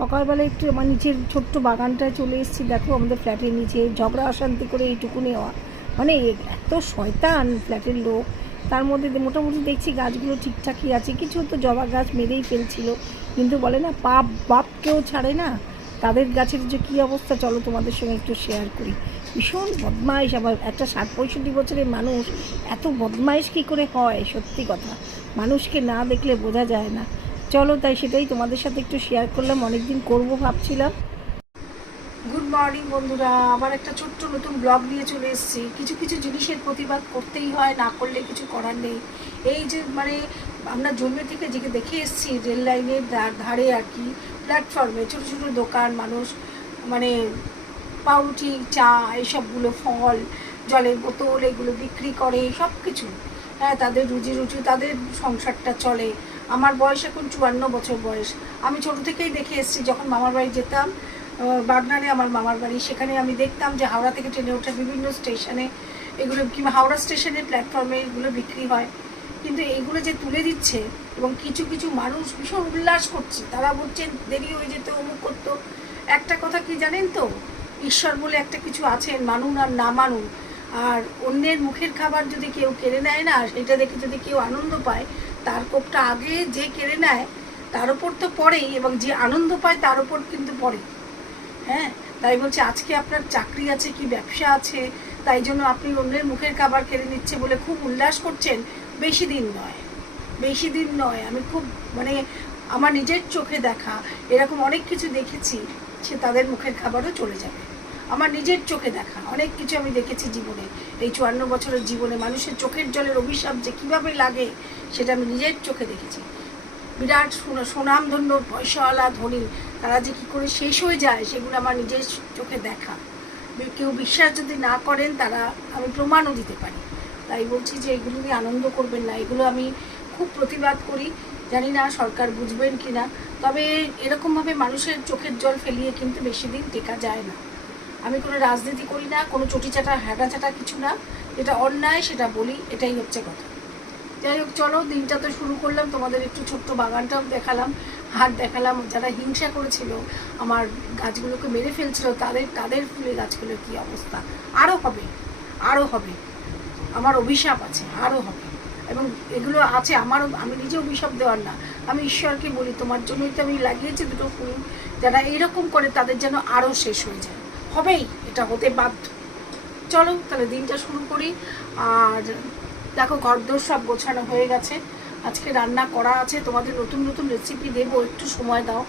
সকালবেলা একটু আমার নিচের ছোট্ট বাগানটায় চলে এসেছি। দেখো আমাদের ফ্ল্যাটের নিচে ঝগড়া অশান্তি করে এইটুকু নেওয়া, মানে এত শয়তান ফ্ল্যাটের লোক। তার মধ্যে মোটামুটি দেখছি গাছগুলো ঠিকঠাকই আছে, কিছু তো জবা গাছ মেরেই ফেলছিল, কিন্তু বলে না পাপ বাপকেও ছাড়ে না। তাদের গাছের যে কী অবস্থা চলো তোমাদের সঙ্গে একটু শেয়ার করি। ভীষণ বদমাইশ, আবার একটা 60-65 বছরের মানুষ এত বদমাইশ কী করে হয়, সত্যি কথা মানুষকে না দেখলে বোঝা যায় না। চলো তাই সেটাই তোমাদের সাথে একটু শেয়ার করলাম, অনেক দিন করবো ভাবছিলাম। গুড মর্নিং বন্ধুরা, আবার একটা ছোট্ট নতুন ব্লগ নিয়ে চলে এসেছি। কিছু কিছু জিনিসের প্রতিবাদ করতেই হয়, না করলে কিছু করার নেই। এই যে মানে আমরা জন্মে থেকে যেকে দেখে এসেছি রেল লাইনের ধারে আর কি, প্ল্যাটফর্মে ছোটো ছোটো দোকান, মানুষ মানে পাউরুটি, চা, এইসবগুলো, ফল, জলের বোতল এগুলো বিক্রি করে, সব কিছু। হ্যাঁ, তাদের রুজি রুচি, তাদের সংসারটা চলে। আমার বয়স এখন 54 বছর বয়স। আমি ছোটো থেকেই দেখে এসেছি, যখন মামার বাড়ি যেতাম, বাগনানে আমার মামার বাড়ি, সেখানে আমি দেখতাম যে হাওড়া থেকে ট্রেনে ওঠে বিভিন্ন স্টেশনে এগুলো, কিংবা হাওড়া স্টেশনের প্ল্যাটফর্মে এগুলো বিক্রি হয়। কিন্তু এগুলো যে তুলে দিচ্ছে এবং কিছু কিছু মানুষ ভীষণ উল্লাস করছে, তারা বলছেন দেরি হয়ে যেত, অমুক করতো। একটা কথা কি জানেন তো, ঈশ্বর বলে একটা কিছু আছেন, মানুন আর না মানুন। আর অন্যের মুখের খাবার যদি কেউ কেড়ে নেয় না, সেটা দেখে যদি কেউ আনন্দ পায়, তার কোপটা আগে যে কেড়ে নেয় তার ওপর তো পড়েই, এবং যে আনন্দ পায় তার ওপর কিন্তু পড়ে। হ্যাঁ, তাই বলছে আজকে আপনার চাকরি আছে কি ব্যবসা আছে, তাই জন্য আপনি অন্যের মুখের খাবার কেড়ে নিচ্ছে বলে খুব উল্লাস করছেন। বেশি দিন নয়, বেশি দিন নয়, আমি খুব মানে আমার নিজের চোখে দেখা এরকম অনেক কিছু দেখেছি, সে তাদের মুখের খাবারও চলে যাবে। আমার নিজের চোখে দেখা অনেক কিছু আমি দেখেছি জীবনে, এই 54 বছরের জীবনে মানুষের চোখের জলের অভিশাপ যে কীভাবে লাগে সেটা আমি নিজের চোখে দেখেছি। বিরাট সুনামধন্য পয়সাওয়ালা ধনী, তারা যে কী করে শেষ হয়ে যায় সেগুলো আমার নিজের চোখে দেখা। কেউ বিশ্বাস যদি না করেন, তারা আমি প্রমাণও দিতে পারি। তাই বলছি যে এগুলো নিয়ে আনন্দ করবেন না, এগুলো আমি খুব প্রতিবাদ করি। জানি না সরকার বুঝবেন কি না, তবে এরকমভাবে মানুষের চোখের জল ফেলিয়ে কিন্তু বেশি দিন টেকা যায় না। আমি কোনো রাজনীতি করি না, কোনো চটিচাটা হ্যাঁটাচাটা কিছু না, যেটা অন্যায় সেটা বলি, এটাই হচ্ছে কথা। যাই হোক, চলো দিনটা তো শুরু করলাম, তোমাদের একটু ছোট্ট বাগানটাও দেখালাম, হাট দেখালাম। যারা হিংসা করেছিল, আমার গাছগুলোকে মেরে ফেলছিল, তাদের ফুলের গাছগুলোর কী অবস্থা। আরও হবে, আরও হবে, আমার অভিশাপ আছে, আরও হবে। এবং এগুলো আছে আমারও, আমি নিজে অভিশাপ দেওয়ার না, আমি ঈশ্বরকে বলি তোমার জন্যই তো আমি লাগিয়েছি দুটো ফুল। যারা এইরকম করে তাদের যেন আরও শেষ হয়ে যায়, হবেই, এটা হতে বাধ্য। চলো তাহলে দিনটা শুরু করি। আর দেখো ঘরদোর সব গোছানো হয়ে গেছে, আজকে রান্না করা আছে, তোমাদের নতুন নতুন রেসিপি দেবো, একটু সময় দাও।